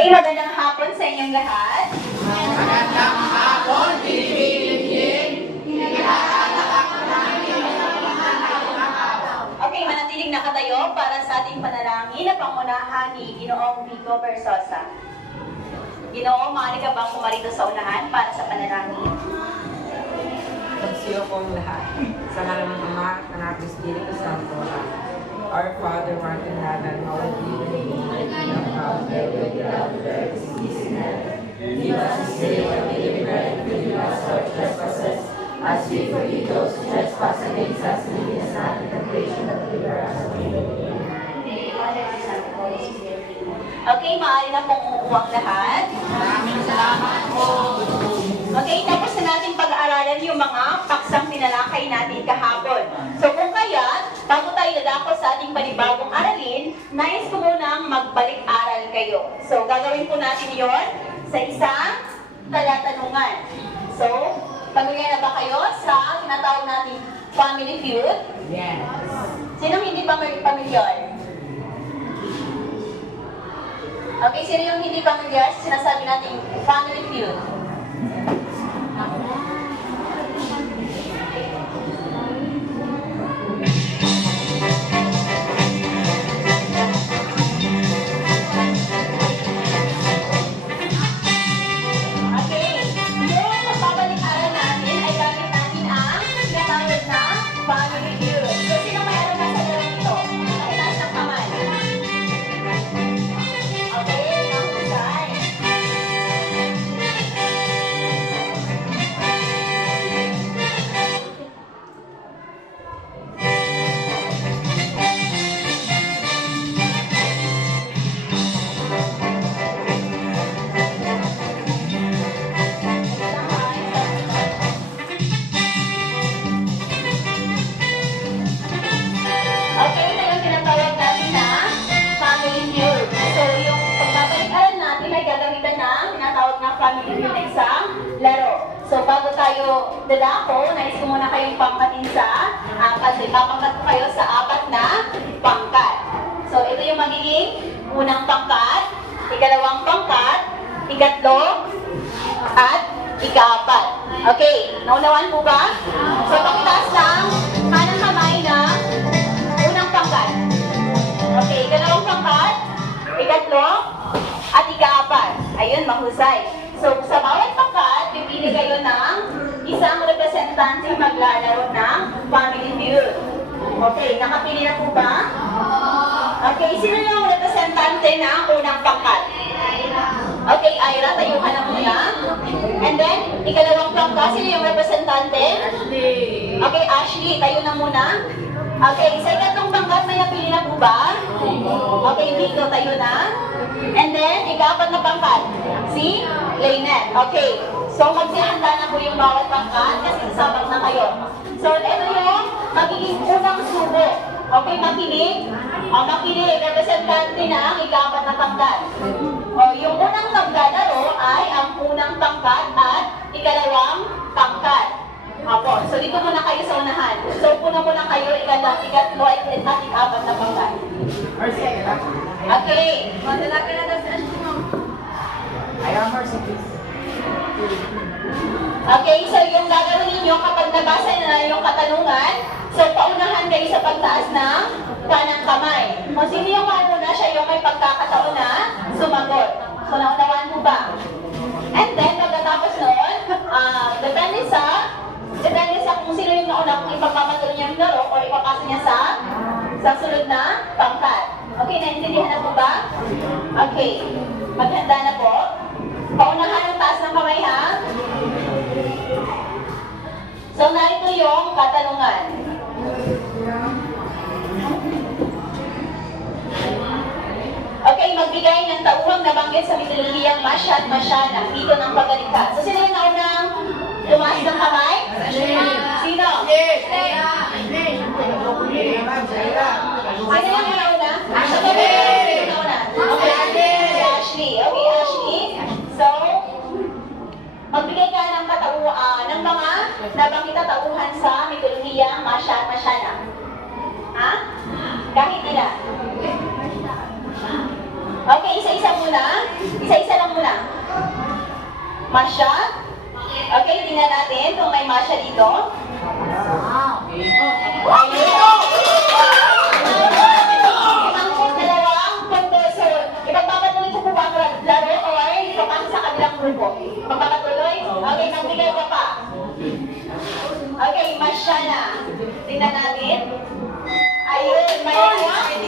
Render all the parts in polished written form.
Okay, magandang hapon sa inyong lahat. Magandang hapon, Pilipinas! Okay, manatiling nakatayo para sa ating panalangin na pangunahan ni Ginoong Vico Versosa. Ginoo, maaari ka bang pumarito sa unahan para sa panalangin? Pagsiyo kong lahat. Sa ngalan ng Ama, Anak, at Espiritu Santo. Our Father, who art in heaven, hallowed be thy name. Thy kingdom come, thy will be done on earth as it is in heaven. Give us this day our daily bread, and forgive us our trespasses, as we forgive those who trespass against us, and lead us not into temptation, but deliver us from evil. Okay, maaari na pong umuuwang lahat. Maraming salamat po. Okay, tapos na natin pag-aaralan yung mga paksang tinalakay natin kahapon. So kung kaya, bago tayo dadako sa ating panibagong aralin, nais ko munang magbalik-aral kayo. So gagawin po natin yon sa isang talatanungan. So, pamilya na ba kayo sa tinatawag natin Family Feud? Yes. Sinong hindi pamilyar? Okay, sino yung hindi pamilyar sa sinasabi natin Family Feud? Dadako, nais ko muna kayong pangkatin sa apat. Ipapangkat ko kayo sa apat na pangkat. So, ito yung magiging unang pangkat, ikalawang pangkat, ikatlo, at ikaapat. Okay, naunawaan po ba? So, pakitaas lang, kanang kamay na unang pangkat. Okay, ikalawang pangkat, ikatlo, at ikaapat. Ayun, mahusay. So, sa bawat pangkat, pipili kayo ng isang representante maglalaro ng Family Feud. Okay, nakapili na po ba? Okay, sino yung representante ng unang pangkat? Okay, Ira, tayuhan na muna. And then, ikalawang pangkat, sino yung representante? Okay, Ashley, tayo na muna. Okay, sa ikatlong pangkat, may napili na po ba? Okay, Vico, tayo na. And then, ikaapat na pangkat, si Lainette. Okay, so magsihanda na po yung bawat pangkat kasi sasabak na kayo. So, ito yung magiging unang subo. Okay, makinig. Makinig, representante ng ikaapat na pangkat. Yung unang maglalaro ay ang unang pangkat at ikalawang pangkat. Apo, so dito muna kayo sa unahan. So, puna muna kayo, ikatlo at ikaapat na pangkat. Okay. Madalaki na daw sa Ayaw, Mercy, please. Okay, so yung gagawin ninyo kapag nabasa na yung katanungan, so paunahan kayo sa pagtaas ng kanang kamay. Kung sino yung mauna, siya yung may pagkakataon na sumagot. So naunawaan mo ba? And then, pagkatapos noon, depende sa kung sino yung nauna, kung ipapapatuloy niya yung laro o ipapasa niya sa sunod na pangkat. Okay, naintindihan na po ba? Okay, maghanda na po. Paunahan ang taas ng kamay, ha? So, narito yung katanungan. Okay, magbigay ng tauhang nabanggit sa mitologiyang Masya at Masyana, mito ng pagkalikha. So, sino yung naunang tumaas ng kamay? Sino? Sino yung nauna? Ashley. Okay, Ashley. Okay, Ashley. So, magbigay ka ng ng mga nabanggit na tauhan sa mitolohiya Masya at Masyana. Ha? Kahit ilan. Okay, isa-isa muna. Isa-isa lang muna. Masya. Okay, tingnan natin kung may masya dito. Ang dalawang punto. So, ipagpapatuloy ko po ba ang laro or ipapasa sa kabilang grupo? Ipagpapatuloy? Okay, nagbigay ka pa. Okay, masya na. Tingnan natin. Ayun, may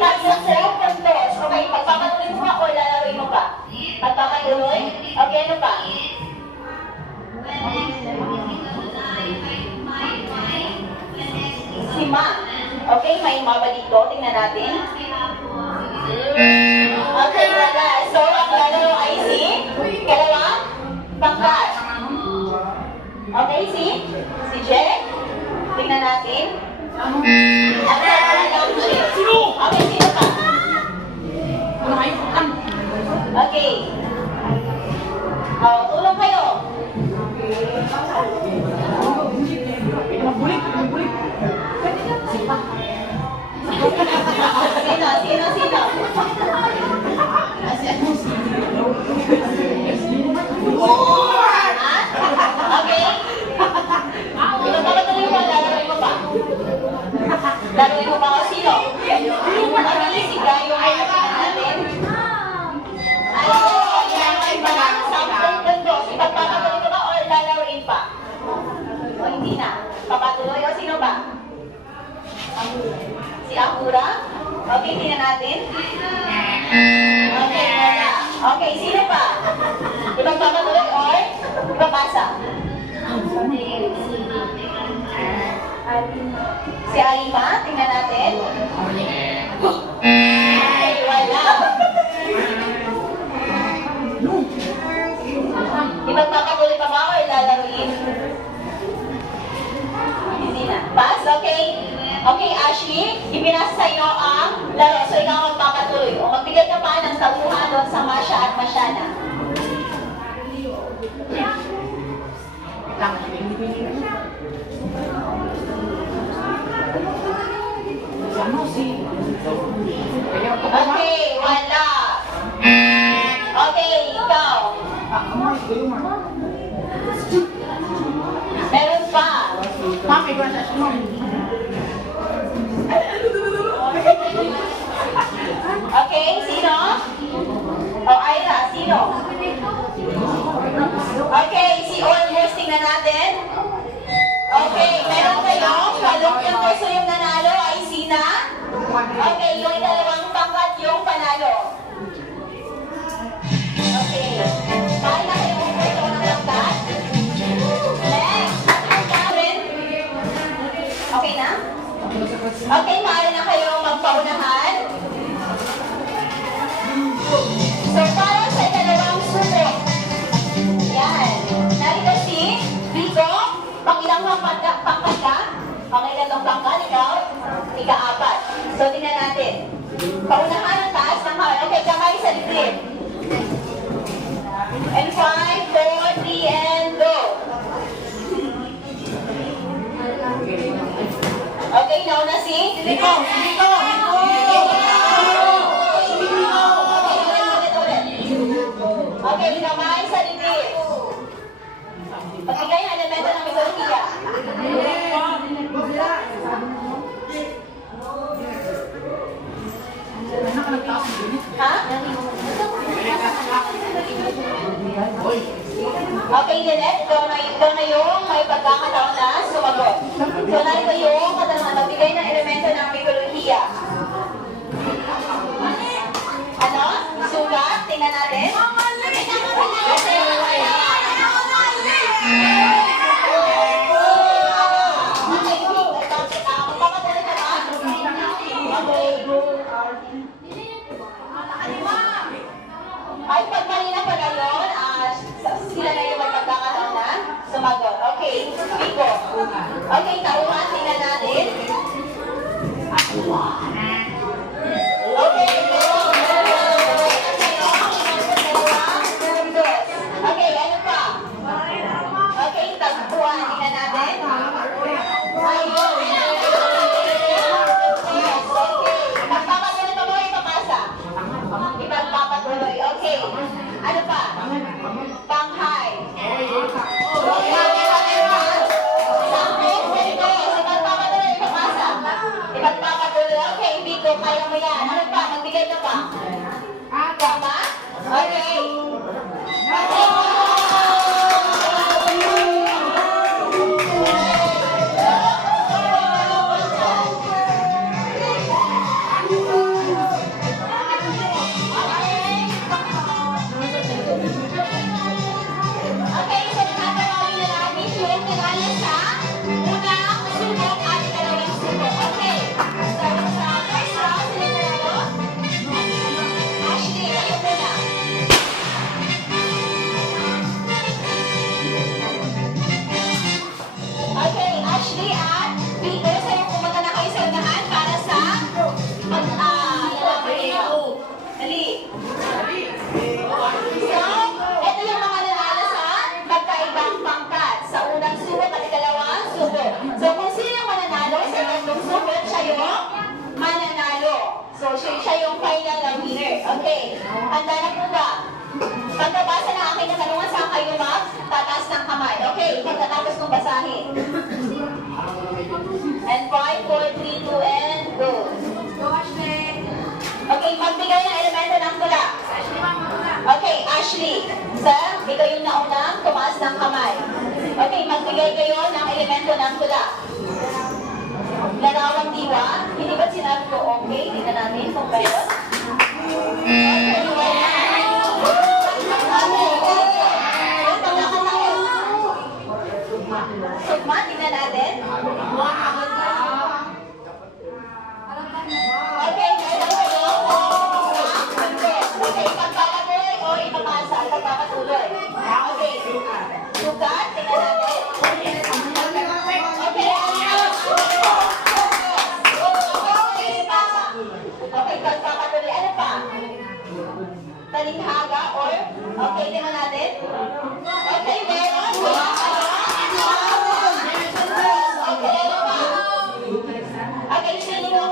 tatlong puntos. Okay, pagpapatuloy mo ba o lalawin mo pa? Pagpapatuloy? Okay, ano pa? Si Ma. Okay, may Ma ba dito? Tingnan natin. Okay, wala. So, ang laro ay si kalawang pangkat. Okay, si Jack. Tingnan natin. Ang laro si Jack. Okay, sino pa? Okay. Oh, tulong kayo. Sino? Okay. Ipagpapatuloy mo, laruin mo pa. Laruin mo pa o sino? Okay, si Gayo ay natin. Ayun, sampung puntos. Ipagpapatuloy mo ba o lalaruin pa? O hindi na. Papatuloy o sino ba? Si Akura? Okay, tingnan natin. Okay, wala. Okay, sino pa? Ipagpapatuloy or ipapasa? Si Alima, tingnan natin. Okay, wala. Ipagpapatuloy pa ba or lalaruin? Hindi na. Pass? Okay. Okay, Ashley, ipinasa sa iyo ang laro. So, ikaw magpapatuloy. O magbigay ka pa ng tabuhan doon sa Masya at Masyana. Okay, wala. Okay, ikaw. Meron pa. Okay, sino? Ira, sino? Okay, si Olmos, tingnan natin. Okay, meron kayong walong puntos. So yung nanalo ay sina? Okay, yung dalawang pangkat yung panalo. Okay, mahal na kayo kung ito ng pangkat. Next, Karen. Okay na? Okay, maaari na kayo magpaunahan. So, para sa dalawang suko. Yan. Narito si Vico. Pangilang pangkat ka? Pangilang pangkat, ikaw? Ika-apat. So, tingnan natin. Paunahan ang taas ng kamay. Okay, kamay sa dibdib. And 5, 4, 3, and go. Okay, nauna si Vico. Okay, kamay sa dibdib. Pagbigay ang elemento ng mitolohiya. Ha? Okay, Lynette, ikaw na yung may pagkakataon na sumagot. So, narito yung katanungan, magbigay ng elemento ng mitolohiya. Ano? Sugat? Tingnan natin. Ay, pag mali na pala yun, sila na yung magkakataon na sumagot. Okay, Vico. Okay, tauhan, tingnan natin. Okay, okay, ano pa? Okay, tagpuan, tingnan natin. Ayun. Yes, okay. Ipagpapatuloy pa mo, ipapasa. Ipagpapatuloy. Ano pa? Panghay. Ipagpapatuloy. Okay, Vico, kaya mo yan. Ano pa? Magbigay ka pa. Tama? Okay. Okay, so tatawagin na natin yung pinala sa unang subok at ikalawang subok. Okay. So, sa first round, sino nanalo? Ashley, kayo muna. Okay, Ashley at Peter, sa'yo pumunta na kayo sa unahan para sa lalaban ninyo. Dali. So, ito yung mga nanalo sa magkaibang pangkat sa unang subok at ikalawang subok. So, kung sino yung mananalo sa tatlong subok, siya yung mananalo. So, siya yung final na winner. Okay, handa na po ba? Pagkabasa ng aking katanungan, saan kayo tataas ng kamay? Okay, pagkatapos kong basahin. And 5, 4, 3, 2, and go. Okay, magbigay ng elemento ng tula. Okay, Ashley. Sir, ikaw yung naunang tumaas ng kamay. Okay, magbigay kayo ng elemento ng tula. Larawang diwa. Hindi ba sinabi ko okay? Tingnan natin kung kayo. Okay, wala. Sugma, tingnan natin. Okay, meron kayo. Okay, ipagpapatuloy o ipapasa, ipagpapatuloy. Okay, sugat, tingnan natin. Okay, okay, pagpapatuloy. Ano pa? Talinghaga or, okay, tingnan natin. Okay, meron. Okay, ano pa? Okay, sino yung